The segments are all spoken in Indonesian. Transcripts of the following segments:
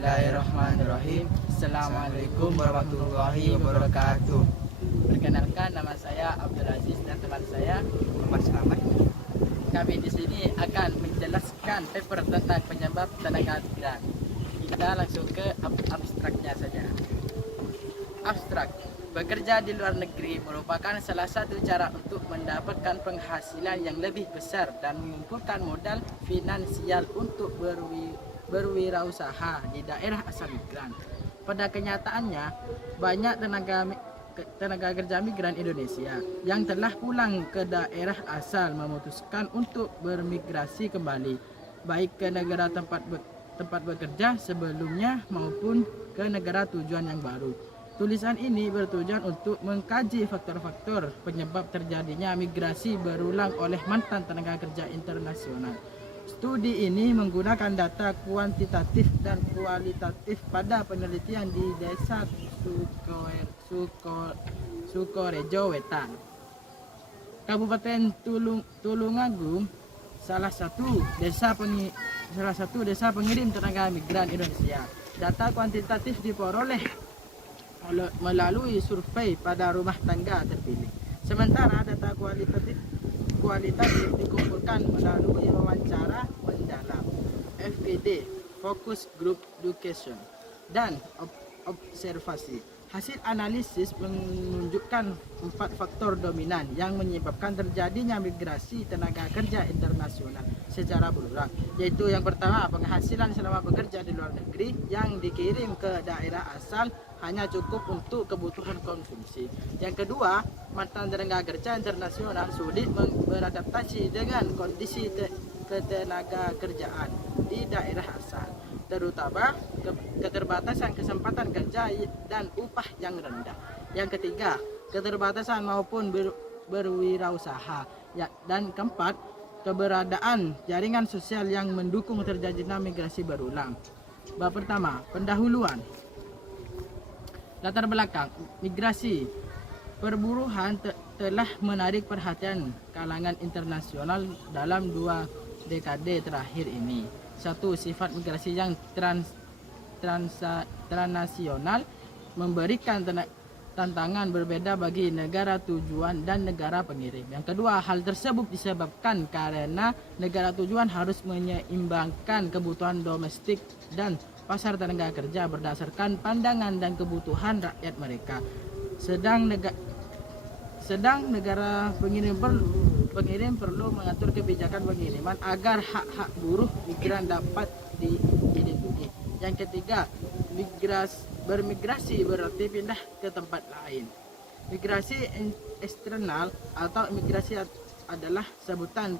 Bismillahirrahmanirrahim. Assalamualaikum warahmatullahi wabarakatuh. Perkenalkan, nama saya Abdul Aziz dan teman saya Muhammad Selamat. Kami di sini akan menjelaskan paper tentang penyebab tenaga migran. Kita langsung ke abstraknya saja. Abstrak. Bekerja di luar negeri merupakan salah satu cara untuk mendapatkan penghasilan yang lebih besar dan mengumpulkan modal finansial untuk berwirausaha di daerah asal migran. Pada kenyataannya, banyak tenaga kerja migran Indonesia yang telah pulang ke daerah asal memutuskan untuk bermigrasi kembali, baik ke negara tempat bekerja sebelumnya maupun ke negara tujuan yang baru. Tulisan ini bertujuan untuk mengkaji faktor-faktor penyebab terjadinya migrasi berulang oleh mantan tenaga kerja internasional. Studi ini menggunakan data kuantitatif dan kualitatif pada penelitian di Desa Sukorejo Wetan, Kabupaten Tulungagung, salah satu desa pengirim tenaga migran Indonesia. Data kuantitatif diperoleh melalui survei pada rumah tangga terpilih. Sementara data kualitatif dikumpulkan melalui wawancara mendalam (FGD) Focus Group Education dan observasi. Hasil analisis menunjukkan 4 faktor dominan yang menyebabkan terjadinya migrasi tenaga kerja internasional secara berulang, yaitu yang pertama, penghasilan selama bekerja di luar negeri yang dikirim ke daerah asal hanya cukup untuk kebutuhan konsumsi. Yang kedua, mantan tenaga kerja internasional sulit beradaptasi dengan kondisi ketenaga kerjaan di daerah asal, terutama keterbatasan kesempatan kerja dan upah yang rendah. Yang ketiga, keterbatasan maupun berwirausaha. Dan keempat, keberadaan jaringan sosial yang mendukung terjadinya migrasi berulang. Bab pertama, pendahuluan. Latar belakang migrasi. Perburuan telah menarik perhatian kalangan internasional dalam 2 dekade terakhir ini. Satu, sifat migrasi yang transnasional memberikan tantangan berbeda bagi negara tujuan dan negara pengirim. Yang kedua, hal tersebut disebabkan karena negara tujuan harus menyeimbangkan kebutuhan domestik dan pasar tenaga kerja berdasarkan pandangan dan kebutuhan rakyat mereka. Sedang negara pengirim perlu mengatur kebijakan pengiriman agar hak-hak buruh migran dapat dilindungi. Yang ketiga, bermigrasi berarti pindah ke tempat lain. Migrasi eksternal atau migrasi adalah sebutan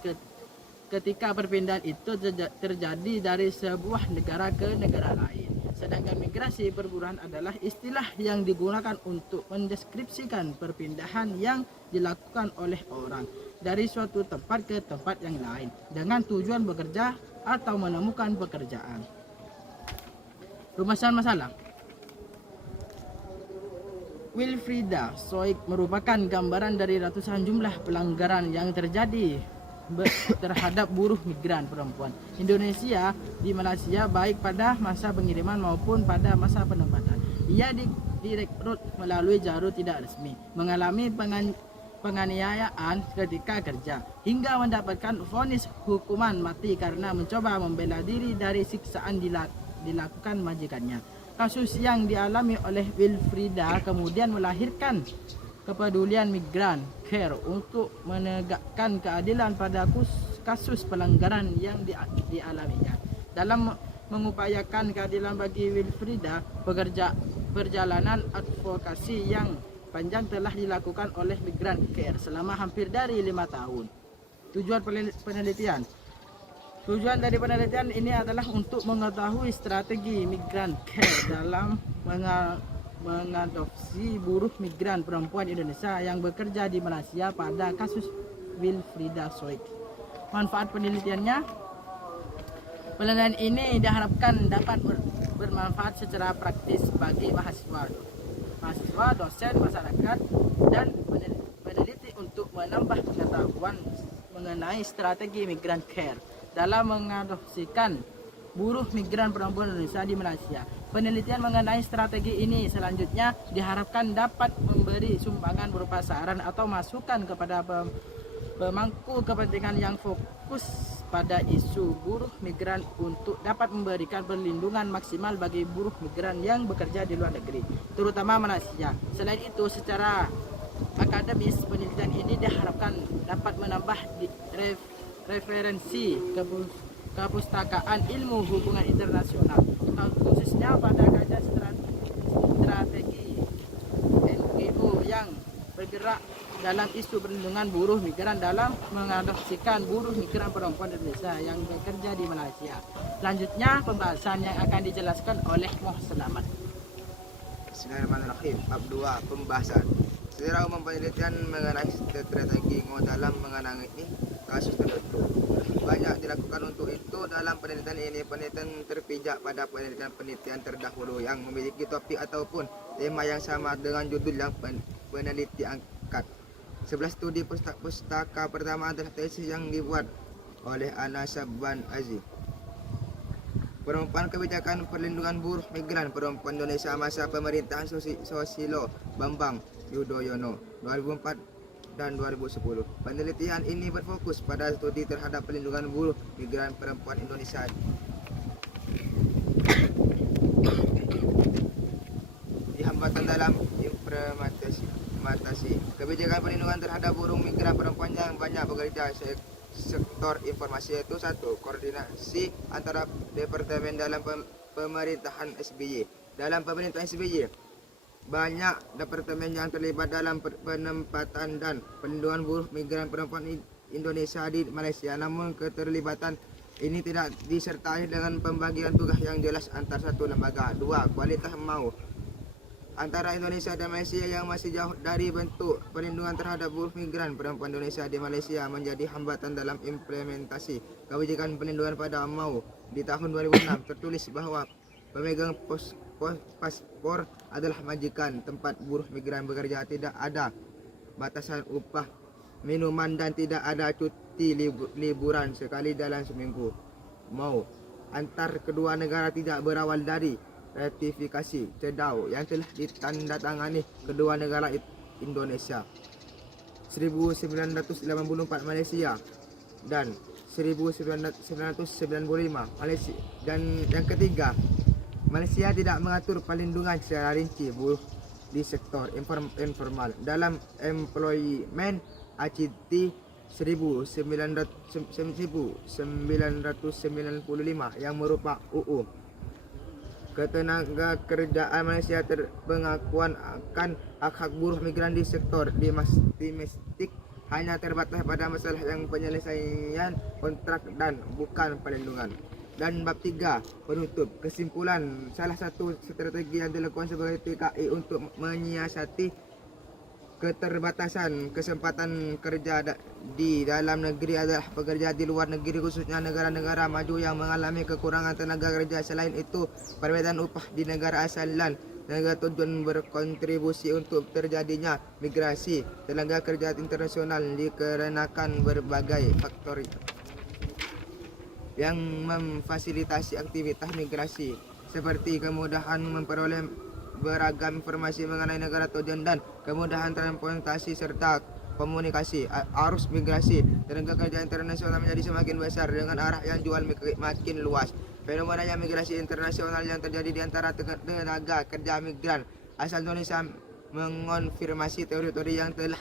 ketika perpindahan itu terjadi dari sebuah negara ke negara lain. Sedangkan migrasi perburuan adalah istilah yang digunakan untuk mendeskripsikan perpindahan yang dilakukan oleh orang dari suatu tempat ke tempat yang lain dengan tujuan bekerja atau menemukan pekerjaan. Rumusan masalah. Wilfrieda Soik merupakan gambaran dari ratusan jumlah pelanggaran yang terjadi terhadap buruh migran perempuan Indonesia di Malaysia, baik pada masa pengiriman maupun pada masa penempatan. Ia direkrut melalui jalur tidak resmi, mengalami penganiayaan ketika kerja, hingga mendapatkan vonis hukuman mati karena mencoba membela diri dari siksaan dilakukan majikannya. Kasus yang dialami oleh Wilfrieda kemudian melahirkan kepedulian Migran Care untuk menegakkan keadilan pada kasus pelanggaran yang dialaminya. Dalam mengupayakan keadilan bagi Wilfrieda, perjalanan advokasi yang panjang telah dilakukan oleh Migran Care selama hampir dari 5 tahun. Tujuan penelitian. Tujuan dari penelitian ini adalah untuk mengetahui strategi Migran Care dalam mengadopsi buruh migran perempuan Indonesia yang bekerja di Malaysia pada kasus Wilfrieda Soik. Manfaat penelitiannya. Penelitian ini diharapkan dapat bermanfaat secara praktis bagi mahasiswa, dosen, masyarakat, dan peneliti untuk menambah pengetahuan mengenai strategi Migran Care dalam mengadopsikan buruh migran perempuan Indonesia di Malaysia. Penelitian mengenai strategi ini selanjutnya diharapkan dapat memberi sumbangan berupa saran atau masukan kepada pemangku kepentingan yang fokus pada isu buruh migran untuk dapat memberikan perlindungan maksimal bagi buruh migran yang bekerja di luar negeri, terutama Malaysia. Selain itu, secara akademis, penelitian ini diharapkan dapat menambah referensi kepustakaan ilmu hubungan internasional, khususnya pada kajian strategi NGO yang bergerak dalam isu perlindungan buruh migran dalam mengadopsikan buruh migran perempuan Indonesia yang bekerja di Malaysia. Selanjutnya, pembahasan yang akan dijelaskan oleh Moh Selamat. Bismillahirrahmanirrahim. Bab 2, pembahasan. Secara umum penelitian mengenai strategi dalam menangani kasus tertentu banyak dilakukan. Untuk itu, dalam penelitian ini penelitian terpijak pada penelitian terdahulu yang memiliki topik ataupun tema yang sama dengan judul yang peneliti angkat. 11 studi pustaka pertama adalah tesis yang dibuat oleh Ana Sabban Aziz, Perempuan Kebijakan Perlindungan Buruh Migran Perempuan Indonesia masa pemerintahan Susilo Bambang Yudhoyono 2004 dan 2010. Penelitian ini berfokus pada studi terhadap perlindungan buruh migran perempuan Indonesia di hambatan dalam implementasi kebijakan perlindungan terhadap buruh migran perempuan yang banyak bekerja sektor informasi, yaitu 1. Koordinasi antara departemen dalam pemerintahan SBY. Dalam pemerintahan SBY, banyak departemen yang terlibat dalam penempatan dan perlindungan buruh migran perempuan Indonesia di Malaysia, namun keterlibatan ini tidak disertai dengan pembagian tugas yang jelas antar satu lembaga. 2. Kualitas mau antara Indonesia dan Malaysia yang masih jauh dari bentuk perlindungan terhadap buruh migran perempuan Indonesia di Malaysia menjadi hambatan dalam implementasi kebijakan perlindungan pada MAU. Di tahun 2006 tertulis bahwa pemegang paspor adalah majikan tempat buruh migran bekerja, tidak ada batasan upah minuman dan tidak ada cuti liburan sekali dalam seminggu. MAU antar kedua negara tidak berawal dari ratifikasi CEDAW yang telah ditandatangani kedua negara Indonesia 1984 Malaysia dan 1995 Malaysia. Dan yang ketiga, Malaysia tidak mengatur perlindungan secara rinci buruh di sektor informal dalam Employment Act 1995 yang merupakan UU Ketenaga Kerjaan Malaysia. Pengakuan akan hak-hak buruh migran di sektor domestik hanya terbatas pada masalah yang penyelesaian kontrak dan bukan perlindungan. Dan bab 3, penutup. Kesimpulan, salah satu strategi yang dilakukan sebagai TKI untuk menyiasati keterbatasan kesempatan kerja di dalam negeri adalah pekerja di luar negeri, khususnya negara-negara maju yang mengalami kekurangan tenaga kerja. Selain itu, perbedaan upah di negara asal dan negara tujuan berkontribusi untuk terjadinya migrasi tenaga kerja internasional dikarenakan berbagai faktor yang memfasilitasi aktivitas migrasi, seperti kemudahan memperoleh beragam informasi mengenai negara tujuan dan kemudahan transportasi serta komunikasi. Arus migrasi tenaga kerja internasional menjadi semakin besar dengan arah yang jual makin luas. Fenomena yang migrasi internasional yang terjadi di antara tenaga kerja migran asal Indonesia mengonfirmasi teori-teori yang telah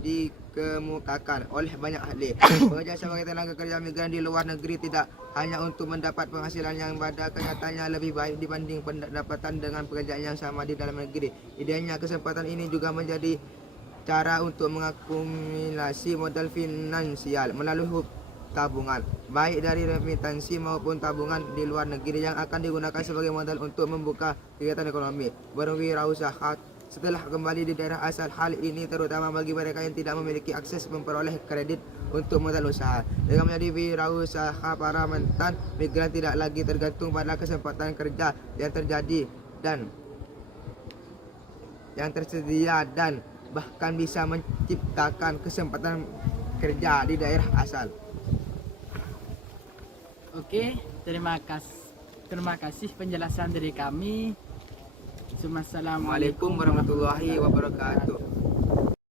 dikemukakan oleh banyak ahli. Bekerja sebagai tenaga kerja migran di luar negeri tidak hanya untuk mendapat penghasilan yang pada kenyataannya lebih baik dibanding pendapatan dengan pekerjaan yang sama di dalam negeri. Idealnya kesempatan ini juga menjadi cara untuk mengakumulasi modal finansial melalui tabungan, baik dari remitansi maupun tabungan di luar negeri yang akan digunakan sebagai modal untuk membuka kegiatan ekonomi, berwirausaha setelah kembali di daerah asal. Hal ini terutama bagi mereka yang tidak memiliki akses memperoleh kredit untuk modal usaha. Dengan menjadi wirausaha, para mantan migran tidak lagi tergantung pada kesempatan kerja yang terjadi dan yang tersedia, dan bahkan bisa menciptakan kesempatan kerja di daerah asal. Oke, terima kasih. Terima kasih penjelasan dari kami. Assalamualaikum Assalamualaikum warahmatullahi wabarakatuh.